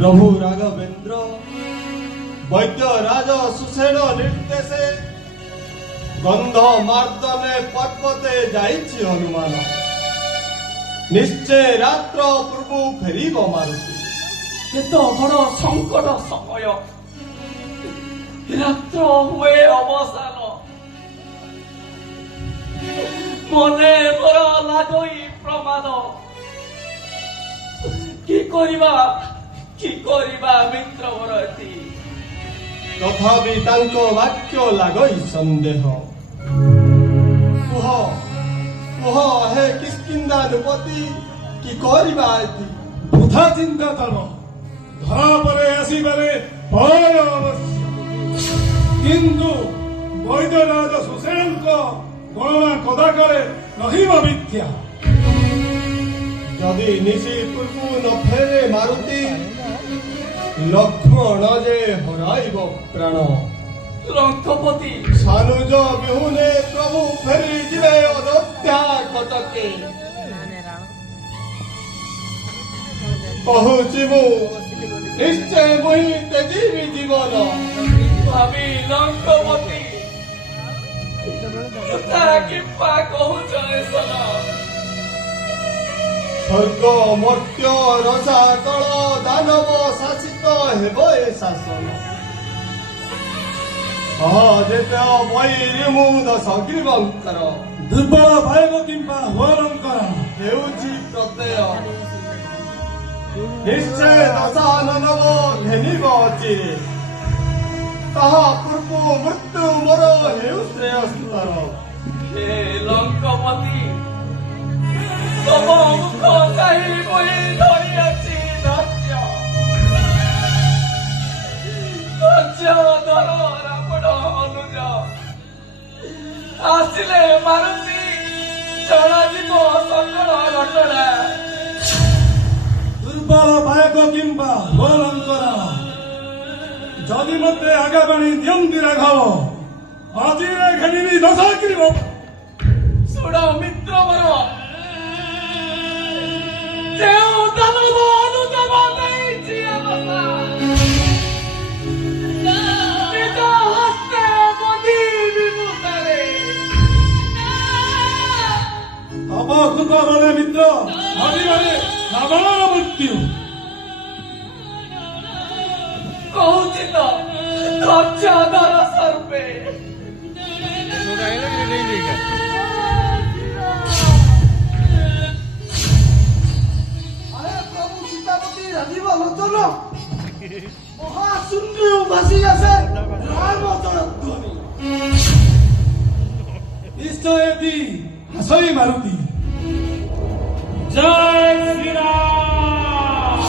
प्रभु राघवेंद्र वैद्य राज सुसेन निर्देशे गंध मार्दने पर्वते जाइछि हनुमान निश्चय रात्र पूर्व फेरिब मारुति केत बड़ संकट समय रात्र हुए अवसान मने मोर लागई प्रमाद कि करिबा मित्र मोर एति तथापि तांको वाक्य लागई संदेह कुह कुह हे किष्किंधानुपति कि करिबा एति वृथा चिंता तल धरा परे आसीबारे भय अवश्य किंतु वैद्यराज सुसेन गणना कदाकाले रहिब मिथ्या जदि निशी पूर्व न फेरे मारुति लक्ष्मण जे हराइब प्राण लंकपति सानुज बिहुने प्रभु फेरी जिवे अयोध्या कटके कहुछि मु निश्चय मुहि तेजीबी जीवन भावी लंकपति किंपा कहुछ एसन स्वर्ग मर्त्य रसा कल दानव शासित हेब ए शासन सहजेत वैरी मुद सग्रीवंकर दुर्बल भाइब किंबा होरंकर हेउछि प्रत्यय निश्चय दशाननव घेनिब चिरे ताहा पूर्व मृत्यु मोर हेउ श्रेयस्तर हे लंकपति तम मुख चाहि बहि धरिअछि धैर्य धर रावण अनुज आसिले मारुति जणाजिब सकल घटना दुर्बल भाइब किंबा होरंकर जदि मते आगाबाणी दियंती राघव आजिरे घेनिबी दशाग्रीव सुण मित्र मोर जेउ दानव अनुजव नेइछि अवसा निज हस्ते बंदी विमुखरे तब कृत बले मित्र आजिरे रावणर मृत्यु कहुछि तो धैर्य धर सर्वे अरे प्रभु सीतापति राजीव लोचन महाशून्य भासी आसे राम ध्वनि निश्चय दी हसई मारुति जय श्री राम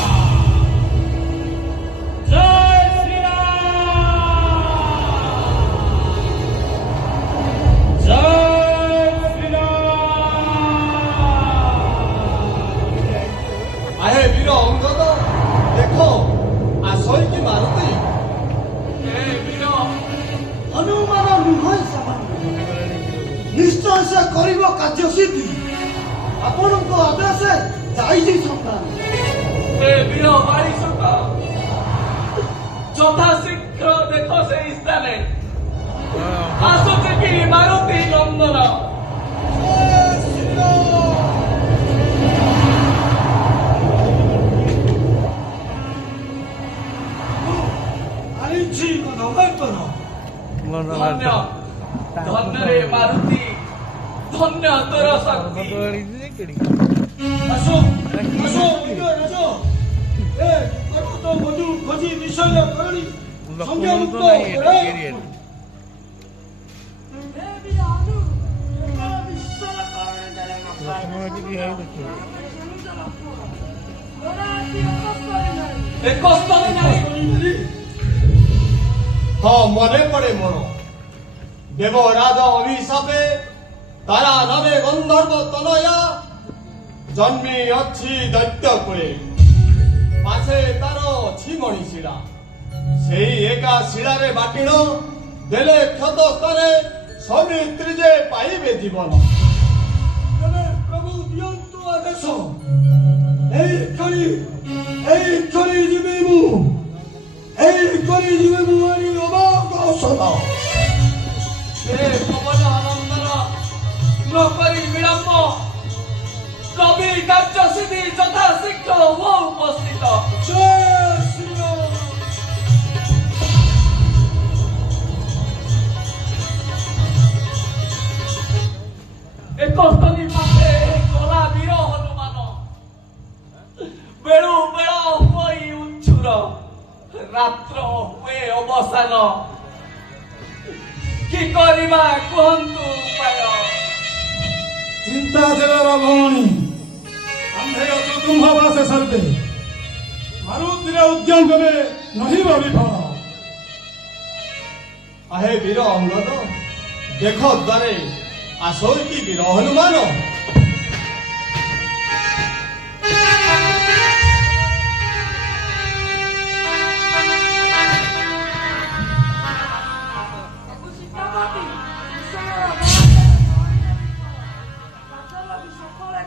जय श्री राम जय श्री राम आहे वीर अंगद देखो आसई की मारुति हे वीर हनुमान नुहई सामान्य निश्चय से करिब कार्य सिद्धि आपणक आदेश जाइछि संधान हे वीर बारिसुत যথা শীঘ্র দেখো সেই স্থানে আসুছে কি মারুতি নন্দন আনিছি নগরতন ধন্য ধন্য রে মারুতি ধন্য তোর শক্তি আসো আসো আসো এ পর্বত মধু খোঁজি বিষয় করণী সংজ্ঞা মুক্ত করে একস্তরে নাই हाँ मने पड़े मोर देवराज अभिशापे तारा नवे गंधर्व तनया जन्मी अच्छी दैत्य कुले पाछे तार अछि मणिशिला सेई एका शिलारे बाटिण देले क्षत स्तरे समित्री जे पाइबे जीवन प्रभु दियंतु आदेश এই ক্ষণি জীবিমু ମାତ୍ର ହୁଏ ଅବସାନ କି କରିବା କୁହନ୍ତୁ ଉପାୟ ଚିନ୍ତା ଜେଗାର ଭଉଣୀ ଆମ୍ଭେ ଅଛୁ ତୁମ୍ଭ ବାସେ ସର୍ବେ ମାରୁତିରେ ଉଦ୍ୟମ କରେ ନହିବ ବିଫଳ আহে বীর অঙ্গদ দেখ দ্বারে আসই কি বীর হনুমান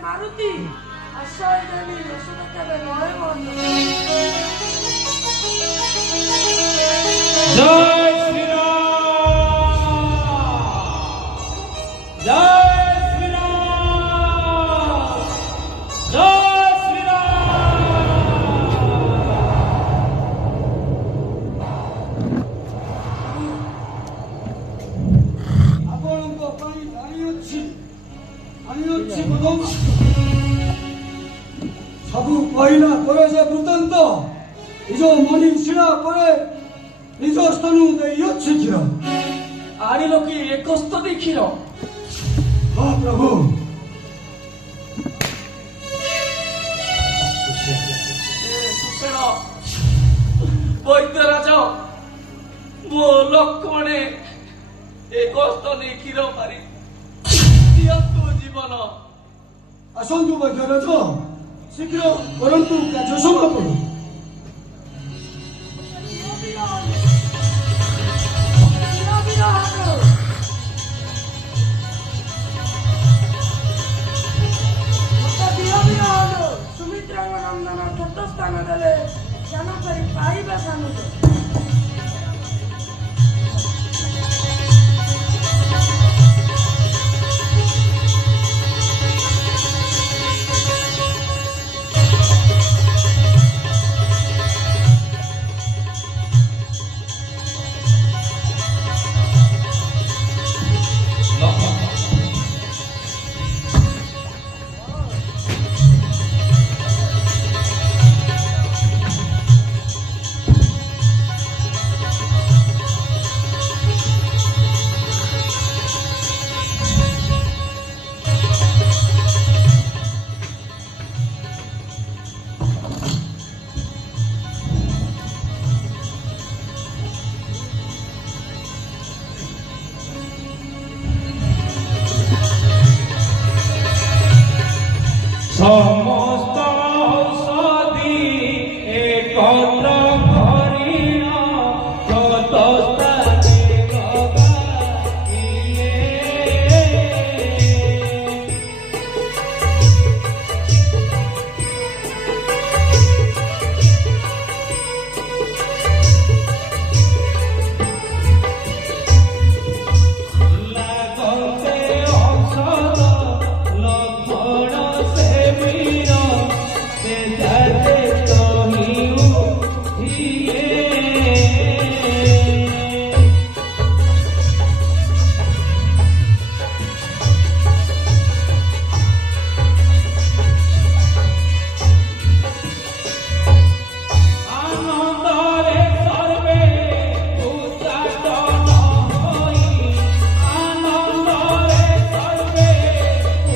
মারুতি আশ্রয় দেবী রসুন দেবে নয় বন্ধ জয় শ্রীরাম জয় শ্রীরাম জয় শ্রীরাম ଆପଣଙ୍କ ପାଇଁ ଜାଣିଅଛି ବୋଧ ସବୁ କହିଲା ପରେ ଯେ ବୃତ୍ତାନ୍ତ ନିଜ ମଣି ଶିଳା ପରେ ନିଜ ସ୍ଥାନକୁ ଦେଇଅଛି କ୍ଷୀର ଆଣିଲ କି ଏକସ୍ତତି କ୍ଷୀର ହଁ ପ୍ରଭୁ ସୁଷେଣ ବୈଦ୍ୟରାଜ ମୋ ଲକ୍ଷ୍ମଣେ ଏକସ୍ତତି କ୍ଷୀର ମାରି ଦିଅନ୍ତୁ ଜୀବନ ଆସନ୍ତୁ ବୈଦ୍ୟରାଜ ଶୀଘ୍ର କରନ୍ତୁ କାର୍ଯ୍ୟ ସମାପନ ସୁମିତ୍ରାଙ୍କ ନନ୍ଦନ କ୍ଷତ ସ୍ଥାନ ଦେଲେ ଜ୍ଞାନ କରି ପାଇବା ସାନୁଜ সমস্ত ঔষধি একত্র করিল যত স্থানে লগাইলে লাগতে ঔষধ লক্ষণ সেবির সে যাতে কহিউ হিয়ে আনন্দরে সর্বে উচ্চাটন হই আনন্দরে সর্বে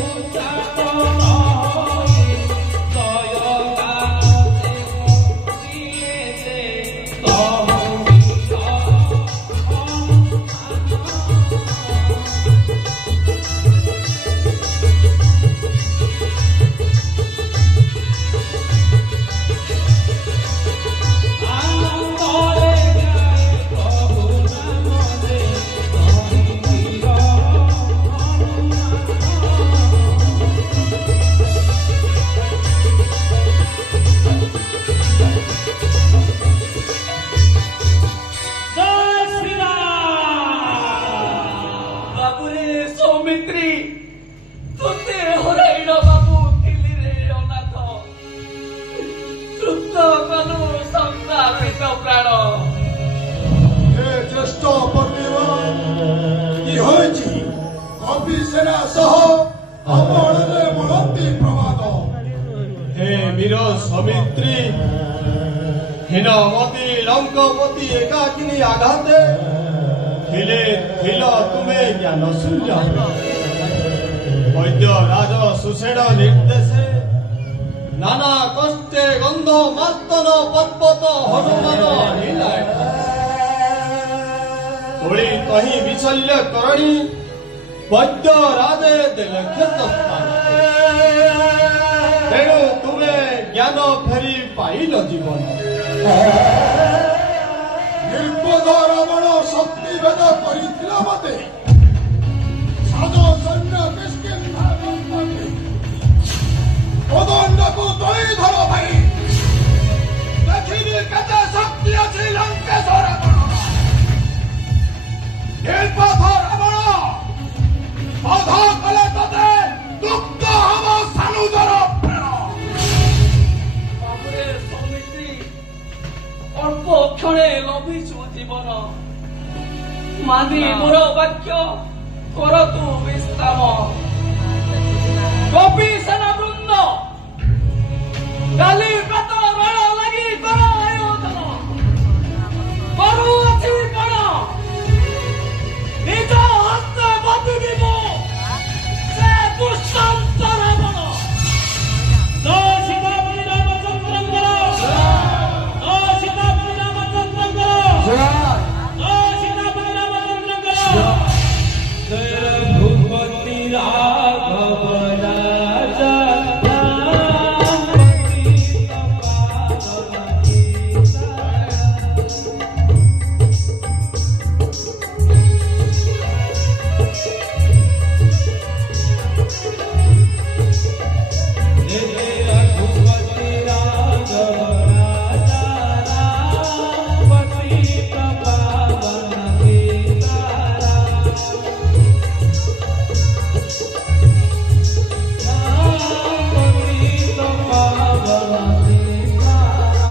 উচ্চাটন হই জয় গান দিয়েছে আনন্দরে গায়ে প্রভু নামে কহিল জয় শ্রীরাম ବାବୁରେ ସୌମିତ୍ରୀ ତୋତେ ହରାଇଲ ବାବୁ ଥିଲିରେ ଅନାଥ ତୃପ୍ତ କଲୁ ସଂସାରିତ ପ୍ରାଣ হে জ্যেষ্ঠ পত্নীগণ কি হয়েছি কপি সেনা সহ অমଳରେ বলନ୍ତି প্রমাদ হে বীর সৌমিত্রী হীনমতি লঙ্কপতি একাকিনী আঘাতে ଥିଲେ ଥିଲ ତୁମେ ଜ୍ଞାନ ଶୂନ୍ୟ ବୈଦ୍ୟ ରାଜ ସୁଷେଣ ନିର୍ଦ୍ଦେଶେ ନାନା କଷ୍ଟେ ଗନ୍ଧ ମାର୍ତ୍ତନ ପର୍ବତ ହନୁମାନ ହିଲାଏ ତୋଳି ତହିଁ ବିଶଲ୍ୟ କରଣୀ ବୈଦ୍ୟ ରାଜେ ଦେଲେ କ୍ଷେତ୍ରସ୍ଥାନ ତେଣୁ ତୁମେ ଜ୍ଞାନ ଫେରି ପାଇଲ ଜୀବନ ନିର୍বোଧ ରାବଣ ଶକ୍ତି ଭେଦ କରିଥିଲା ମତେ ସାଧ ସୈନ୍ୟ କୋଦଣ୍ଡକୁ ତଳି ଧର ଭାଇ ଦେଖିବି କେତେ ଶକ୍ତି ଅଛି ଲଙ୍କେଶ୍ୱର ନିର୍ପଥ ରାବଣ ବଧ କଲେ ତତେ ଦୁଃଖ ହବ ସାନୁଜର ପ୍ରେଣ বাবুরে সৌমিত্রী অল্প ক্ষণে লভিছু জীবন মানি মোর বাক্য কর তু বিশ্রাম কপি সেনা